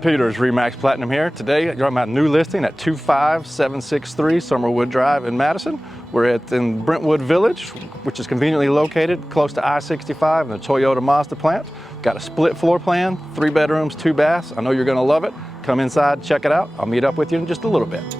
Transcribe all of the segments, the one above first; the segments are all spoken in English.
Clint Peters, Remax Platinum here. Today, you're on my new listing at 25763 Summerwood Drive in Madison. We're in Brentwood Village, which is conveniently located close to I-65 and the Toyota Mazda plant. Got a split floor plan, 3 bedrooms, 2 baths. I know you're gonna love it. Come inside, check it out. I'll meet up with you in just a little bit.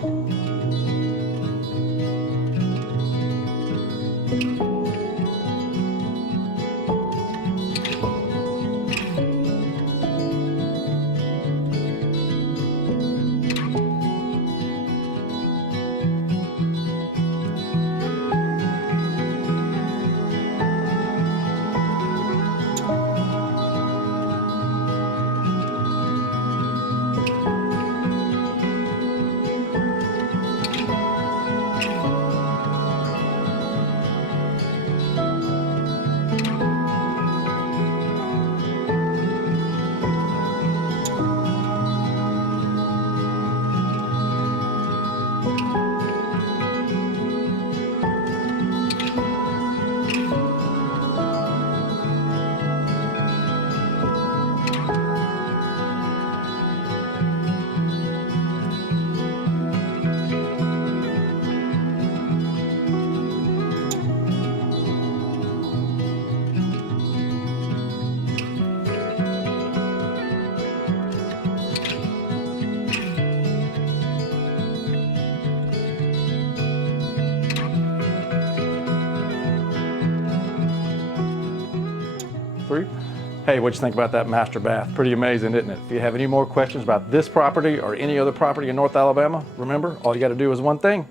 Hey, what'd you think about that master bath? Pretty amazing, isn't it? If you have any more questions about this property or any other property in North Alabama, remember, all you gotta do is one thing,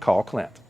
call Clint.